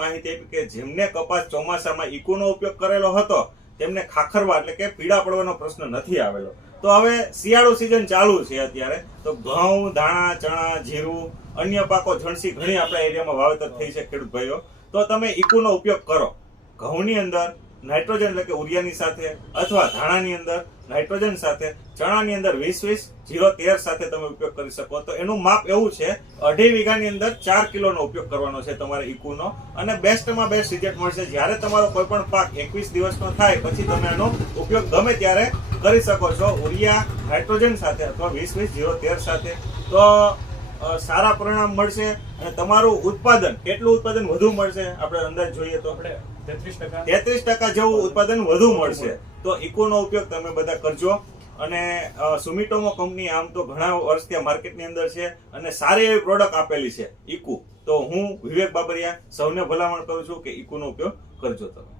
માહિતી આપી કે જેમને કપાસ ચોમાસામાં ઇકોનો ઉપયોગ કરેલો હતો, તેમને ખાખરવા એટલે કે પીડા પડવાનો પ્રશ્ન નથી આવેલો. તો હવે શિયાળુ સિઝન ચાલુ છે અત્યારે. તો ઘઉં, ધાણા, ચણા, જીરું, અન્ય પાકો, જણસી ઘણી આપણા એરિયામાં વાવેતર થઈ છે ખેડૂત ભાઈઓ. તો તમે ઇકોનો ઉપયોગ કરો. ઘઉંની અંદર નાઇટ્રોજન એટલે કે ઉરિયાની સાથે અથવા ધાણાની અંદર નાઇટ્રોજન સાથે, ચણાની અંદર વીસ વીસ જીરો તેર સાથે તમે ઉપયોગ કરી શકો. તો એનું માપ એવું છે, અઢી વીઘાની અંદર ચાર કિલોનો ઉપયોગ કરવાનો છે તમારે ઇકુનો અને બેસ્ટમાં બેસ્ટ રિઝલ્ટ મળશે જ્યારે તમારો કોઈ પણ પાક એકવીસ દિવસનો થાય, પછી તમે આનો ઉપયોગ ગમે ત્યારે કરી શકો છો. ઉરિયા, નાઇટ્રોજન સાથે અથવા વીસ વીસ જીરો તેર સાથે. તો સારા પરિણામ મળશે અને તમારું ઉત્પાદન કેટલું ઉત્પાદન વધુ મળશે? આપણે અંદાજ જોઈએ તો. આપણે તેત્રીસ ટકા. જેવું ઉત્પાદન વધુ મળશે. તો ઇકોનો ઉપયોગ તમે બધા કરજો. અને સુમિટોમો કંપની આમ તો ઘણા વર્ષથી આ માર્કેટની અંદર છે અને સારી એવી પ્રોડક્ટ આપેલી છે ઇકુ. તો હું વિવેક બાબરિયા સૌને ભલામણ કરું છું કે ઇકુનો ઉપયોગ કરજો તમે.